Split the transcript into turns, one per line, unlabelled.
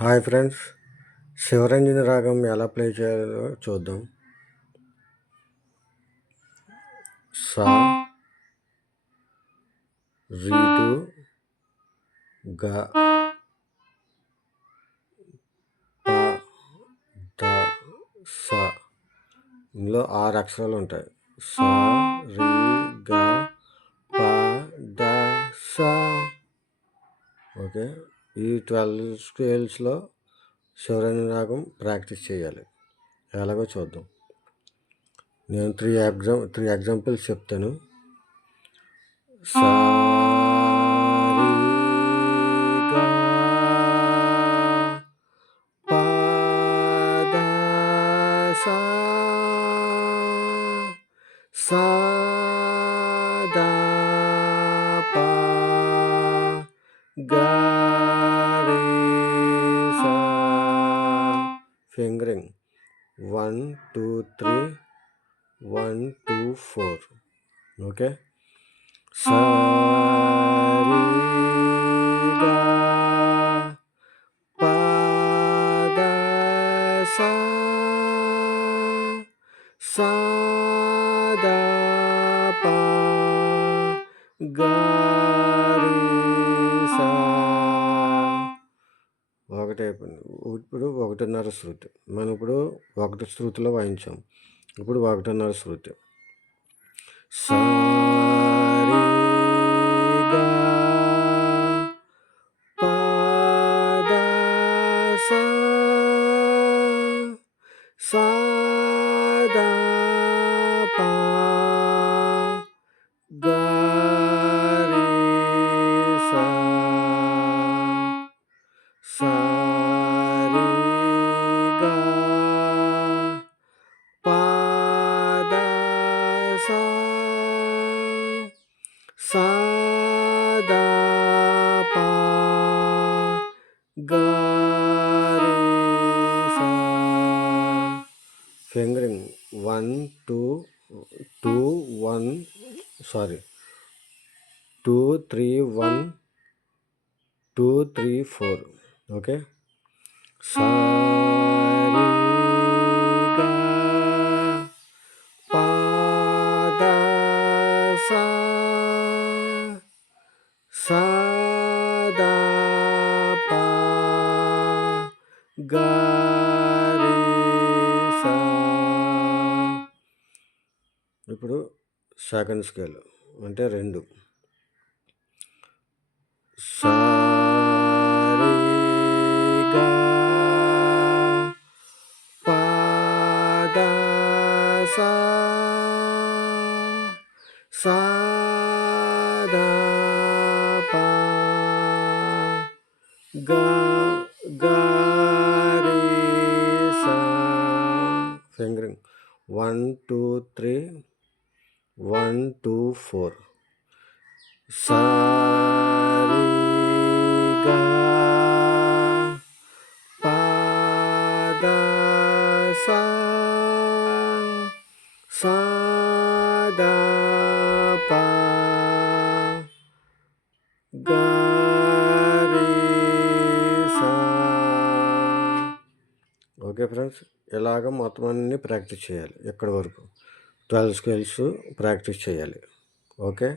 Hi friends. Sivaranjani రాగం ఎలా play చేయాలో చూద్దాం. సా రీటు గ ప ద స. ఇందులో ఆరు అక్షరాలు ఉంటాయి. సా రీ గ ప ద స. ఓకే. ఈ ట్వెల్వ్ స్కేల్స్లో శివరంజన రాగం ప్రాక్టీస్ చేయాలి. ఎలాగో చూద్దాం. నేను త్రీ ఎగ్జామ్ త్రీ ఎగ్జాంపుల్స్ చెప్తాను. సా పా దా సా సా దా పా గా one two three. One two four. Okay Sarida pada sa sa da pa ga ఒకటి అయిపోయింది ఇప్పుడు ఒకటిన్నర శృతి. మనం ఇప్పుడు ఒకటి శృతిలో వాయించాం. ఇప్పుడు ఒకటిన్నర శృతి. సా दा पा गा रे सा fingering. 1 2 2 1 sorry. 2 3 1 2 3 4 okay? Sorry పా గా సా ఇప్పుడు సెకండ్ స్కేల్ అంటే రెండు. సా సా ga ga re sa fingering one two three one two four sa re ga pa da sa sa da pa ga okay friends ఇలాగ మొత్తం అన్నీ ప్రాక్టీస్ చేయాలి ఇక్కడి వరకు? ట్వెల్వ్ స్కేల్స్ ప్రాక్టీస్ చేయాలి. ఓకే